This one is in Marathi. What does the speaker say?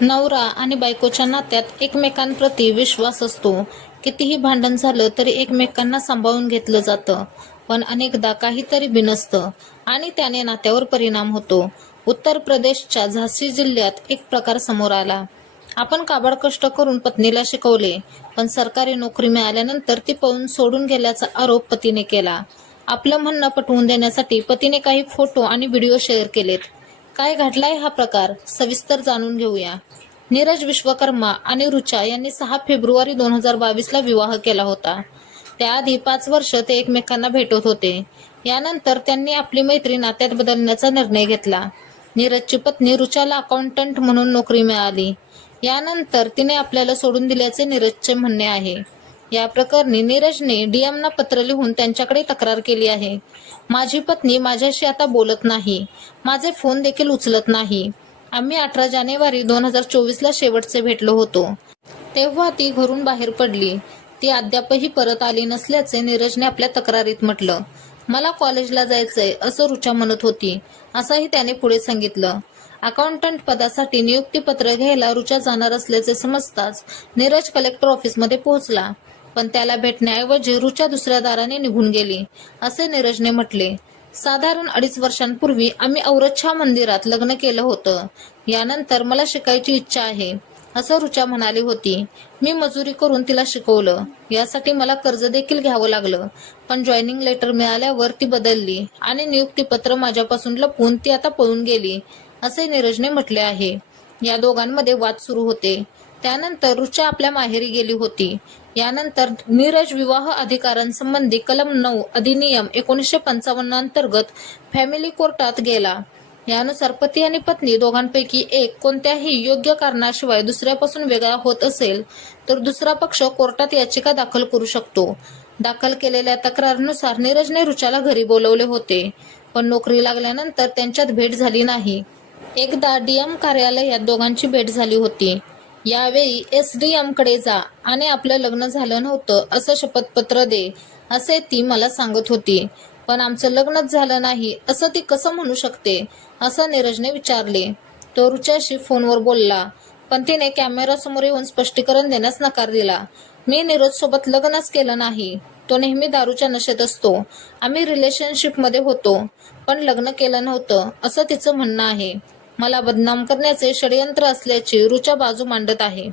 नवरा आणि बायकोच्या नात्यात एकमेकांप्रती विश्वास असतो. कितीही भांडण झालं तरी एकमेकांना सांभाळून घेतलं जातं. पण अनेकदा काहीतरी बिनसतं आणि त्याने नात्यावर परिणाम होतो. उत्तर प्रदेशच्या झाशी जिल्ह्यात एक प्रकार समोर आला. आपण काबाड कष्ट करून पत्नीला शिकवले, पण सरकारी नोकरी मिळाल्यानंतर ती पळून सोडून गेल्याचा आरोप पतीने केला. आपलं म्हणणं पटवून देण्यासाठी पतीने काही फोटो आणि व्हिडिओ शेअर केलेत. काय घडलाय हा प्रकार, सविस्तर जाणून घेऊया. नीरज विश्वकर्मा आणि रुचा यांनी 6 फेब्रुवारी 2022ला विवाह केला होता. त्याआधी 5 वर्ष ते एकमेकांना भेटत होते. यानंतर त्यांनी आपली मैत्री नात्यात बदलण्याचा निर्णय घेतला. नीरजची पत्नी रुचाला अकाउंटंट म्हणून नोकरी मिळाली. यानंतर तिने आपल्याला सोडून दिल्याचे नीरजचे म्हणणे आहे. या प्रकरणी नीरजने डीएमना पत्र लिहून त्यांच्याकडे तक्रार केली आहे. माझी पत्नी माझ्याशी आता बोलत नाही, माझे फोन देखील उचलत नाही. आम्ही 18 जानेवारी 2024ला शेवटचे भेटलो होतो. तेव्हा ती घरून बाहेर पडली. ती अद्यापही परत आली नसल्याचे नीरजने आपल्या तक्रारीत म्हटलं. मला कॉलेजला जायचंय असं रुचा म्हणत होती, असंही त्याने पुढे सांगितलं. अकाउंटंट पदासाठी नियुक्तीपत्र घ्यायला रुचा जाणार असल्याचे समजताच नीरज कलेक्टर ऑफिसमध्ये पोहोचला. पण त्याला भेटण्याऐवजी रुचा दुसऱ्या दाराने निघून गेली, असे नीरजने म्हटले. साधारण 2.5 वर्षांपूर्वी आम्ही औरछा मंदिरात लग्न केलं होतं. यानंतर मला शिकायची इच्छा आहे, असं रुचा म्हणाली होती. मी मजुरी करून तिला शिकवलं. यासाठी मला कर्ज देखील घ्यावं लागलं. पण जॉईनिंग लेटर मिळाल्यावर ती बदलली आणि नियुक्तीपत्र माझ्यापासून लपवून ती आता पळून गेली, असे नीरजने म्हटले आहे. या दोघांमध्ये वाद सुरू होते. त्यानंतर रुचा आपल्या माहेरी गेली होती. यानंतर नीरज विवाह अधिकारांसंबंधी कलम 9 अधिनियम 1955 अंतर्गत फॅमिली कोर्टात गेला. यानुसार पती आणि पत्नी दोघांपैकी एक कोणत्याही योग्य कारणाशिवाय दुसऱ्यापासून वेगळा होत असेल तर दुसरा पक्ष कोर्टात याचिका दाखल करू शकतो. दाखल केलेल्या तक्रारीनुसार नीरजने रुचाला घरी बोलवले होते, पण नोकरी लागल्यानंतर त्यांच्यात भेट झाली नाही. एकदा डीएम कार्यालयात दोघांची भेट झाली होती. यावेळी एसडीएम कडे जा आणि आपलं लग्न झालं नव्हतं असं शपथपत्र दे, असे ती मला सांगत होती. पण आमचं लग्नच झालं नाही असं ती कसं म्हणू शकते, असं नीरजने विचारले. तो रुचाशी फोनवर बोलला, पण तिने कॅमेरासमोर येऊन स्पष्टीकरण देण्यास नकार दिला. मी नीरजसोबत लग्नच केलं नाही. तो नेहमी दारूच्या नशेत असतो. आम्ही रिलेशनशिपमध्ये होतो, पण लग्न केलं नव्हतं, असं तिचं म्हणणं आहे. मला बदनाम करण्याचे षडयंत्र असल्याची रुचा बाजू मांडत आहे.